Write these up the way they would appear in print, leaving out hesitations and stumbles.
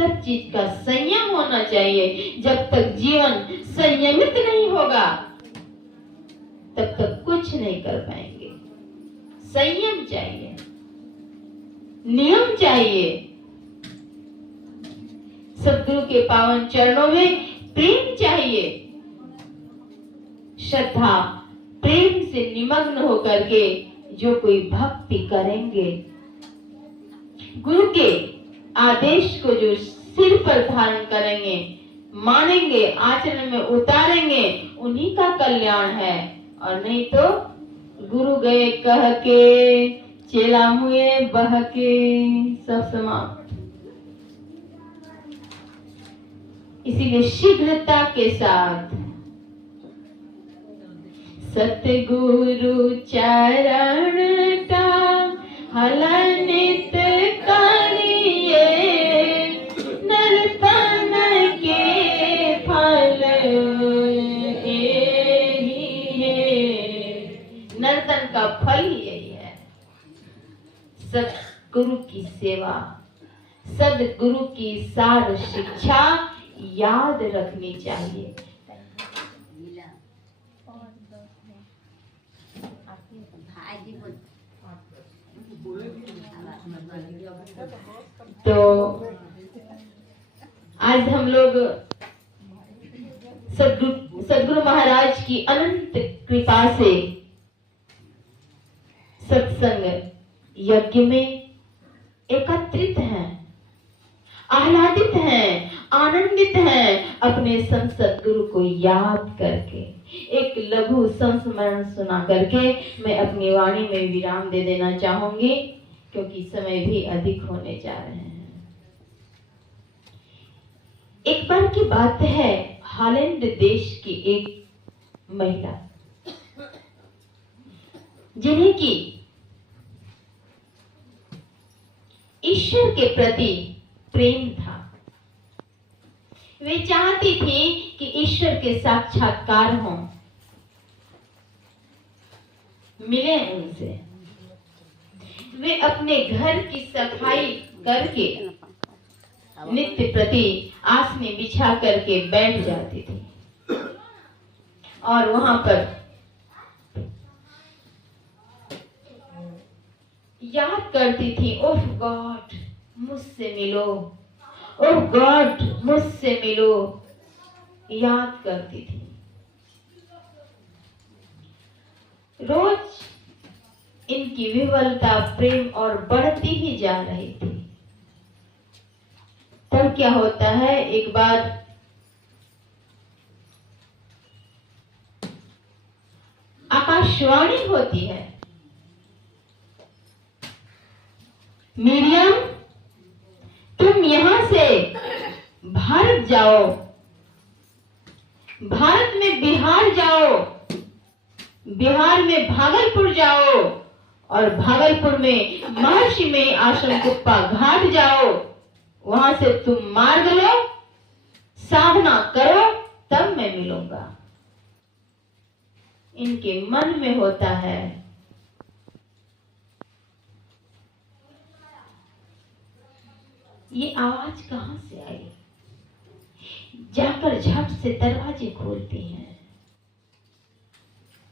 सब चीज का संयम होना चाहिए। जब तक जीवन संयमित नहीं होगा तब तक कुछ नहीं कर पाएंगे। संयम चाहिए, नियम चाहिए। सद्गुरु के पावन चरणों में प्रेम चाहिए। श्रद्धा प्रेम से निमग्न होकर के जो कोई भक्ति करेंगे, गुरु के आदेश को जो सिर पर धारण करेंगे, मानेंगे, आचरण में उतारेंगे, उन्हीं का कल्याण है। और नहीं तो गुरु गए कह के, चेला हुए बह के, सब समाप्त। इसीलिए शीघ्रता के साथ सतगुरु चरण का हलनित करिए, नर्तन के फल यही है। नर्तन का फल यही है, सतगुरु की सेवा, सदगुरु की सार शिक्षा याद रखनी चाहिए। तो आज हम लोग सद्गुरु महाराज की अनंत कृपा से सत्संग यज्ञ में एकत्रित हैं, आह्लादित हैं, आनंदित हैं। अपने संत सद्गुरु को याद करके एक लघु संस्मरण सुना करके मैं अपनी वाणी में विराम दे देना चाहूंगी, क्योंकि समय भी अधिक होने जा रहे हैं। एक बार की बात है, हॉलैंड देश की एक महिला जिन्हें की ईश्वर के प्रति प्रेम था। वे चाहती थी कि ईश्वर के साक्षात्कार हों, मिले उनसे। वे अपने घर की सफाई करके नित्य प्रति आसनी बिछा करके बैठ जाती थी और वहां पर याद करती थी, ओह गॉड मुझसे मिलो, ओह गॉड मुझसे मिलो, याद करती थी। रोज इनकी विह्वलता प्रेम और बढ़ती ही जा रही थी। तब क्या होता है, एक बार आकाशवाणी होती है, मिरियम तुम यहां से भारत जाओ, भारत में बिहार जाओ, बिहार में भागलपुर जाओ और भागलपुर में महर्षि में आश्रम कुप्पा घाट जाओ। वहां से तुम मार्ग लो, साधना करो, तब मैं मिलूंगा। इनके मन में होता है। ये आवाज कहां से आई? जाकर झट से दरवाजे खोलती हैं।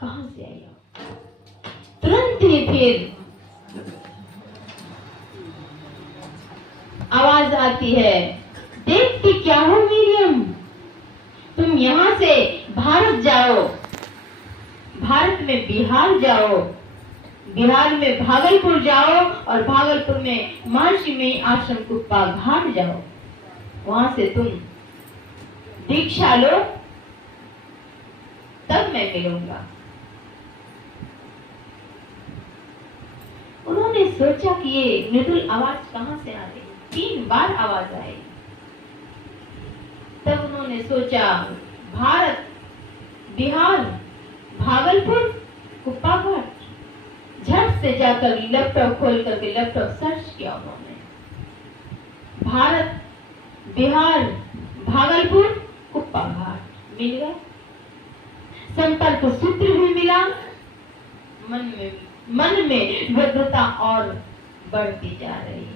कहां से आई? तुरंत ही फिर आवाज आती है, देखती क्या हो मिरियम, तुम यहां से भारत जाओ, भारत में बिहार जाओ, बिहार में भागलपुर जाओ और भागलपुर में महर्षि में आश्रम कुप्पा घाट जाओ। वहां से तुम दीक्षा लो, तब मैं मिलूंगा। उन्होंने सोचा कि ये मृदुल आवाज कहां से आ रही? 3 बार आवाज आई। तब उन्होंने सोचा, भारत, बिहार, भागलपुर, कुप्पा घाट। झट से जाकर लैपटॉप खोल करके लैपटॉप सर्च किया उन्होंने। भारत, बिहार, भागलपुर, कुप्पा घाट मिल गए। संपर्क सूत्र भी मिला। मन में व्यग्रता और बढ़ती जा रही है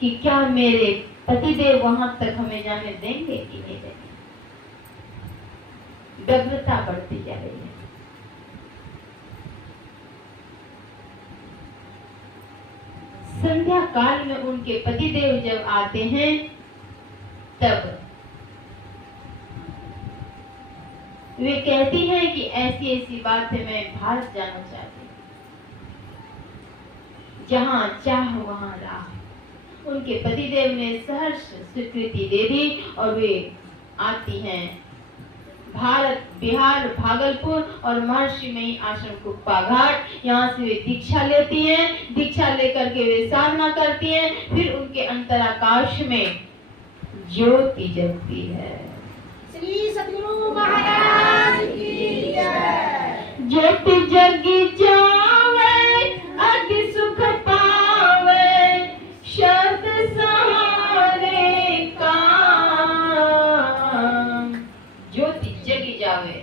कि क्या मेरे पतिदेव वहां तक हमें जाने देंगे कि नहीं देंगे? व्यग्रता बढ़ती जा रही है। संध्या काल में उनके पतिदेव जब आते हैं तब वे कहती हैं कि ऐसी ऐसी बात है, मैं भारत जाना चाहती हूँ, जहाँ चाह वहाँ राह। उनके पतिदेव ने सहर्ष स्वीकृति दे दी और वे आती हैं भारत, बिहार, भागलपुर और महर्षि में आश्रम कुप्पा घाट। यहाँ से वे दीक्षा लेती हैं। दीक्षा लेकर के वे साधना करती हैं। फिर उनके अंतराकाश में ज्योति जगती है। श्री सद्गुरु महाराज की जय। ज्योति जगी जावे, अति सुख पावे, शब्द सहारे काम। ज्योति जगी जावे,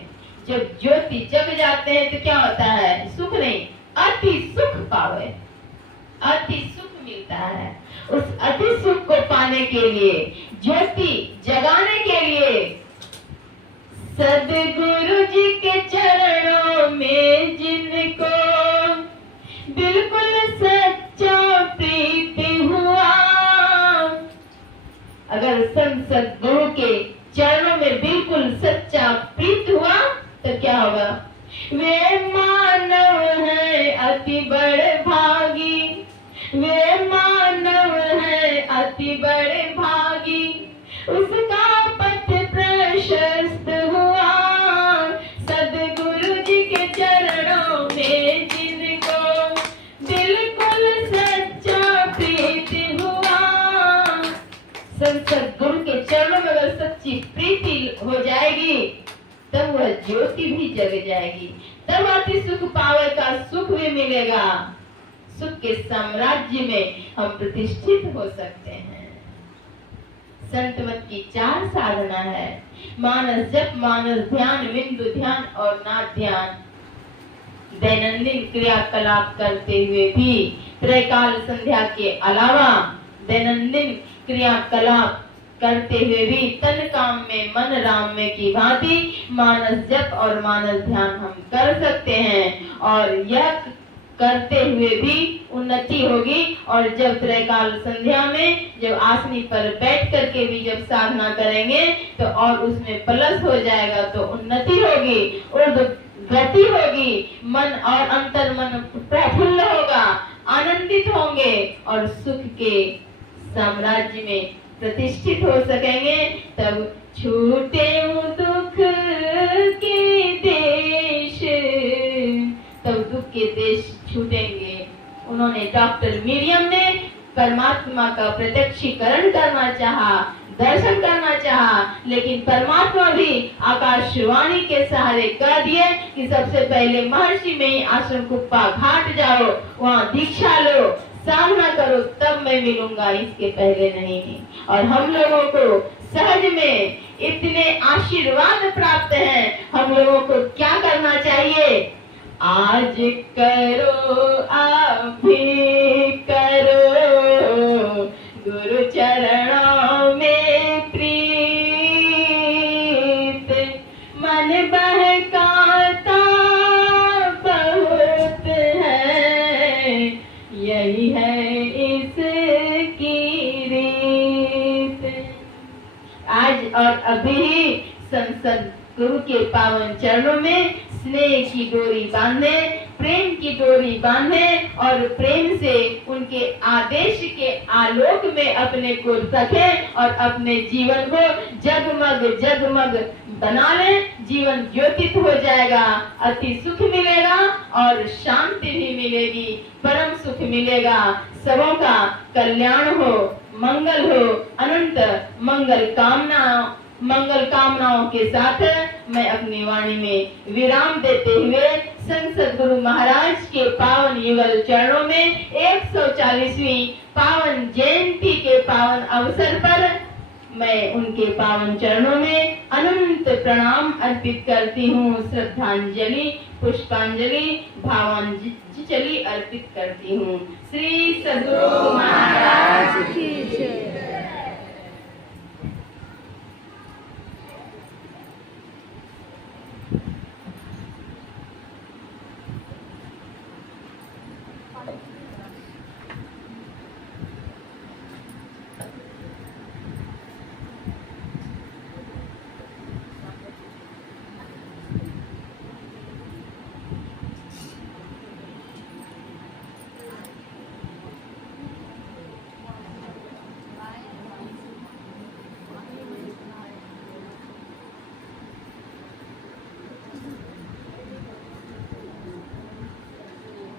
जब ज्योति जग जाते हैं तो क्या होता है? सुख नहीं, अति सुख पावे, अति सुख मिलता है। उस अति सुख को पाने के लिए, ज्योति जगाने के लिए सद्गुरु जी के चरणों में जिनको बिल्कुल सच्चा प्रीति हुआ। अगर संत सद्गुरु के चरणों में बिल्कुल सच्चा प्रीत हुआ तो क्या होगा? वे मानव है अति बड़े भागी, वे मानव है अति बड़े भागी, उसका पथ प्रशस्त हुआ। सद्गुरु जी के चरणों में जिनको बिल्कुल सच्चा प्रीति हुआ। सद्गुरु के चरणों में अगर सच्ची प्रीति हो जाएगी तब वह ज्योति भी जग जाएगी, तब अति सुख पावे का सुख भी मिलेगा। सुख के साम्राज्य में हम प्रतिष्ठित हो सकते हैं। संतमत की 4 साधना है, मानस जप, मानस ध्यान, बिंदु ध्यान और नाद ध्यान। दैनंदिन क्रियाकलाप करते हुए भी, त्रैकाल संध्या के अलावा दैनंदिन क्रियाकलाप करते हुए भी तन काम में मन राम में की भांति मानस जप और मानस ध्यान हम कर सकते हैं। और यह करते हुए भी उन्नति होगी। और जब त्रैकाल संध्या में जब आसनी पर बैठ करके भी जब साधना करेंगे तो और उसमें प्लस हो जाएगा, तो उन्नति होगी, और गति होगी, मन और अंतर मन प्रफुल्ल होगा, आनंदित होंगे और सुख के साम्राज्य में प्रतिष्ठित हो सकेंगे। तब छूटे दुख के देश, तब दुख के देश छूटेंगे। उन्होंने, डॉक्टर मिरियम ने परमात्मा का प्रत्यक्षीकरण करना चाहा, दर्शन करना चाहा, लेकिन परमात्मा भी आकाशवाणी के सहारे कह दिए कि सबसे पहले महर्षि में आश्रम कुप्पा घाट जाओ, वहाँ दीक्षा लो, साधना करो, तब मैं मिलूंगा, इसके पहले नहीं। और हम लोगों को सहज में इतने आशीर्वाद प्राप्त हैं, हम लोगों को क्या करना चाहिए? आज करो अभी करो, गुरु चरणों में प्रीत, मन बहकाता बहुत है, यही है इसकी रीत। आज और अभी ही संसद गुरु के पावन चरणों में स्नेह की डोरी बांधे, प्रेम की डोरी बांधे और प्रेम से उनके आदेश के आलोक में अपने को रखें और अपने जीवन को जगमग जगमग बना ले। जीवन ज्योतित हो जाएगा, अति सुख मिलेगा और शांति भी मिलेगी, परम सुख मिलेगा। सबों का कल्याण हो, मंगल हो, अनंत मंगल कामनाओं के साथ मैं अपनी वाणी में विराम देते हुए संत सद्गुरु महाराज के पावन युगल चरणों में 140वीं पावन जयंती के पावन अवसर पर मैं उनके पावन चरणों में अनंत प्रणाम अर्पित करती हूँ। श्रद्धांजलि, पुष्पांजलि, भावांजलि अर्पित करती हूँ। श्री सद्गुरु